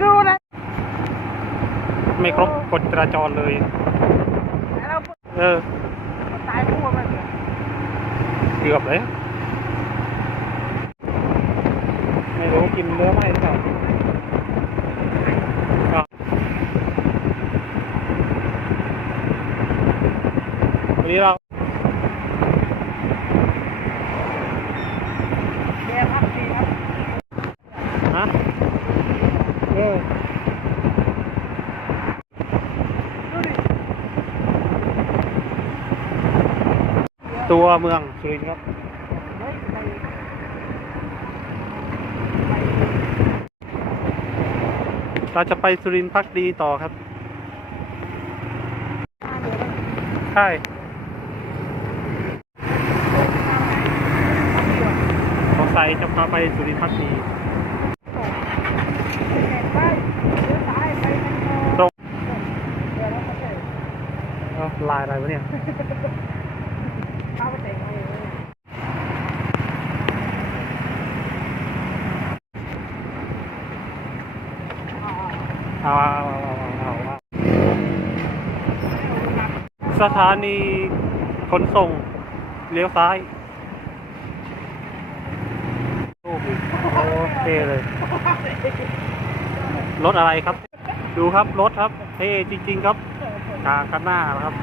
กูนะไม่ครบกฎจราจรเลยเออตายพูดมันเกือบเลยไม่รู้กินเนื้อไม่หรือเปล่วันนี้เรา เออตัวเมืองสุรินทร์ครับเราจะไปสุรินทร์พักดีต่อครับ ใช่ทางไหนทางเดียวสงสัยจะพาไปสุรินทร์พักดี เห็นไปเลี้ยวซ้ายไปทางโน้ ตรง เดี๋ยวเราก็จะ เอ้า ลายอะไรวะเนี่ยเข้าไปเตะเอาเองเลยเอาเอาเอาเอาเอาสถานีขนส่ง เลี้ยวซ้าย โอ้โหเท่เลย รถอะไรครับ ดูครับ รถครับ เท่จริง ๆ ครับ กลางกันหน้านะครับ